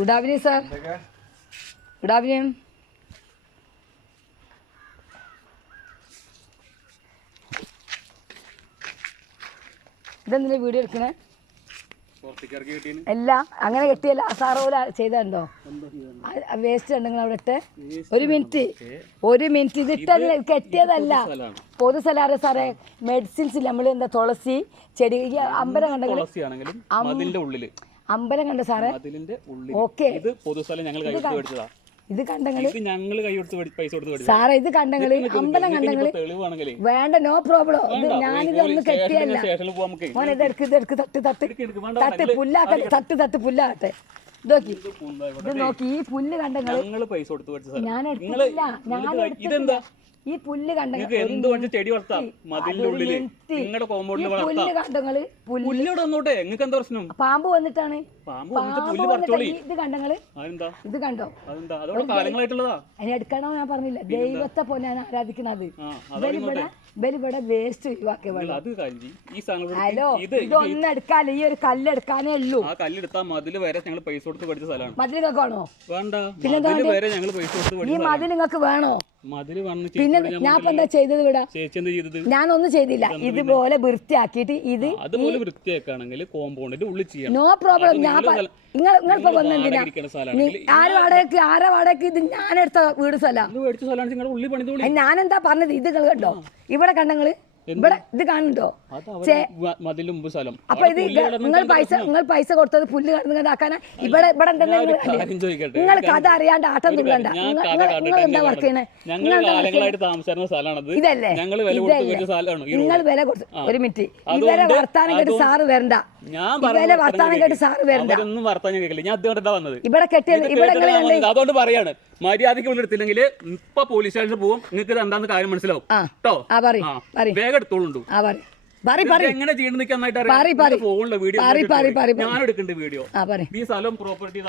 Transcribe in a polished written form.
Good evening sir. Good evening. ഇതെന്തിനാ video എടുക്കണേ? അല്ല, അങ്ങനെ കെട്ടിയല്ല. സാറ് പോലെ ചെയ്തോ? വേസ്റ്റ് ഉണ്ടെങ്കിൽ അവിടെ ഇട്ട് ഒരു മിനിറ്റ് ഇതിട്ടത് കെട്ടിയതല്ല. പൊതു സ്ഥലം സാറേ. മെഡിസിൻസ് ഇല്ല, നമ്മൾ എന്താ തുളസി ചെടി, അമ്പലം കണ്ടെങ്കിൽ അമ്പലം കണ്ട സാറേ. ഓക്കെ, ഇത് കണ്ടെങ്കിൽ സാറേ, ഇത് കണ്ടെങ്കിൽ അമ്പലം കണ്ടെങ്കിൽ വേണ്ട, നോ പ്രോബ്ലം. ഇത് ഞാനിതൊന്നും കെട്ടിയല്ല. മോനെ ഇതെടുക്ക് തട്ട് പുല്ലാക്കട്ടെ, തട്ട് പുല്ലാകട്ടെ. ഇതോക്കി, ഇത് നോക്കി. ഈ പുല്ല് കണ്ടെങ്കിൽ ഞാൻ എടുത്തില്ല. ഈ പുല്ല് കണ്ടെങ്കിൽ പുല്ല് കണ്ടെങ്കിൽ പാമ്പ് വന്നിട്ടാണ്. ഇത് കണ്ടെങ്കിൽ ഇത് കണ്ടോ? അതിനെ എടുക്കണോ? ഞാൻ പറഞ്ഞില്ല, ദൈവത്തെ പോലെ ഞാൻ ആരാധിക്കണത്. ഇവിടെ വേസ്റ്റ് ഒഴിവാക്കിയ ഹലോ, ഇതൊന്നും എടുക്കാല്ല. ഈ ഒരു കല്ലെടുക്കാനേ ഉള്ളൂ. മതിൽ നിങ്ങൾക്കാണോ? പിന്നെന്താ ഈ മതിൽ നിങ്ങൾക്ക് വേണോ? പിന്നെ ഞാൻ ഇപ്പൊ എന്താ ചെയ്തത്? ഇവിടെ ഞാനൊന്നും ചെയ്തില്ല. ഇതുപോലെ വൃത്തിയാക്കിയിട്ട് ഇത് നോ പ്രോബ്ലം. ഞാൻ നിങ്ങളിപ്പോ വന്നെന്തിനാ? ആരാ വാടകയ്ക്ക്? ഇത് ഞാനെടുത്ത വീട് സ്ഥലം. ഞാനെന്താ പറഞ്ഞത്? ഇത് കണ്ടോ? ഇവിടെ കണ്ടങ്ങള് ഇവിടെ ഇത് കാണുന്നുണ്ടോ? അപ്പൊ ഇത് നിങ്ങൾ പൈസ കൊടുത്തത് പുല്ല് കടന്നാക്കാനാ? ഇവിടെ നിങ്ങൾ കഥ അറിയാണ്ട് ആട്ടം തുള്ളണ്ട. നിങ്ങൾ എന്താ വർക്ക് ചെയ്യണേ? ഇതല്ലേ നിങ്ങൾ വില കൊടുത്ത്? ഒരു മിനിറ്റ്, ഇവരെ വർത്താനം കേട്ട് സാറ് വരണ്ട. ഇവരെ വർത്താനം കേട്ട് സാറ് വരണ്ട. ഇവിടെ കെട്ടിയത് ഇവിടെ അതുകൊണ്ട് പറയാണ്, മര്യാദയ്ക്ക് എടുത്തില്ലെങ്കിൽ ഇപ്പൊ പോലീസ് സ്റ്റേഷനിൽ പോകും. നിങ്ങൾക്ക് ഇത് എന്താന്ന് കാര്യം മനസ്സിലാവും കേട്ടോ. വേഗം എടുത്തോളൂ. എങ്ങനെ ചെയ്യണമെന്ന് ഞാൻ എടുക്കേണ്ട വീഡിയോ. ഈ സ്ഥലം പ്രോപ്പർട്ടി